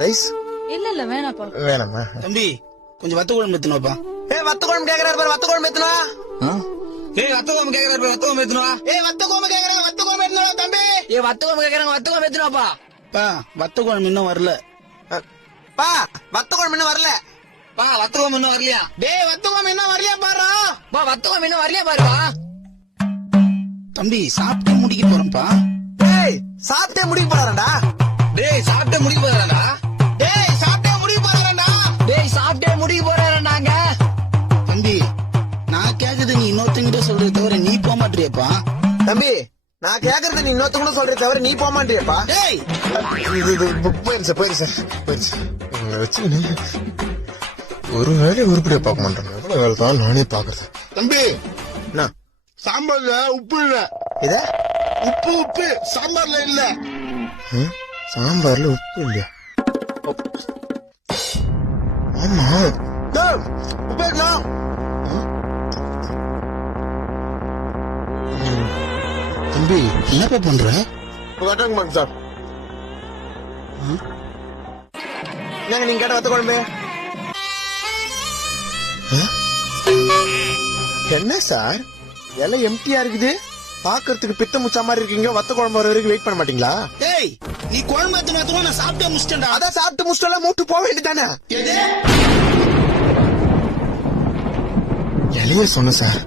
Rice இல்ல வேணாப்பா. வேணாமா? தம்பி கொஞ்சம் வத்த குழம்பு எத்தணும்ப்பா. வத்த குழம்பு கேக்குறாரு பாரு, வத்த குழம்பு எத்தனா? வத்த குழம்பு கேக்குறாரு பாரு, வத்த குழம்பு எத்தனா? வத்த குழம்பு கேக்குறாங்க, வத்த குழம்பு எத்தனா தம்பி? வத்த குழம்பு கேக்குறாங்க, வத்த குழம்பு எத்தனாப்பா? பா வத்த குழம்பு இன்னும் வரல. பா வத்த குழம்பு இன்னும் வரல. பா வத்த குழம்பு இன்னும் வரலையா? டேய் வத்த குழம்பு இன்னும் வரலையா பாரு. பா வத்த குழம்பு இன்னும் வரலையா பாருப்பா. தம்பி சாப்பிட்டு முடிக்க போறேன்ப்பா. டேய் சாப்பிட்டே முடிக்க போறாரடா. டேய் சாப்பிட்டே முடிக்க போறாரா? டேய் சாப்பிட்டே முடிக்க போறாரடா. டேய் சாப்பிட்டே முடிக்க போறாராங்க. தம்பி நான் கேக்குறது நீ இன்னொருத்தங்கிட்ட சொல்றது தவிர நீ போக மாட்டியப்பா. தம்பி நான் கேக்குறது நீ இன்னொருத்த கூட சொல்றத தவிர நீ போக மாட்டியப்பா. டேய் போயிருச்சு வச்சு ஒரு வேலையை உருப்படியா பார்க்க மாட்டேன். எவ்வளவு வேலை தான் நானே பாக்குறது. தம்பி என்ன சாம்பார்ல உப்பு இல்ல. இத உப்பு சாம்பார்ல இல்ல. சாம்பார்ல உப்பு இல்லையா? ஆமா உப்பு இருக்கலாம். தம்பி என்னப்பா பண்ற? சார் என்னங்க நீங்க கேட்ட வத்த குழம்பு என்ன சார்? எல்லாம் எம்டியா இருக்குது. பாக்குறதுக்கு பித்த முச்சா மாதிரி இருக்கீங்க. வத்த குழம்பு வர வரைக்கும் வெயிட் பண்ண மாட்டீங்களா? டேய் நீ குழம்பு எத்தனை நான் சாப்பிட்டே முடிச்சிட்டேன்டா. அதான் சாப்பிட்டு முடிச்சிட்டா மூட்டு போக வேண்டியதானே? இலைய சொன்ன சார்.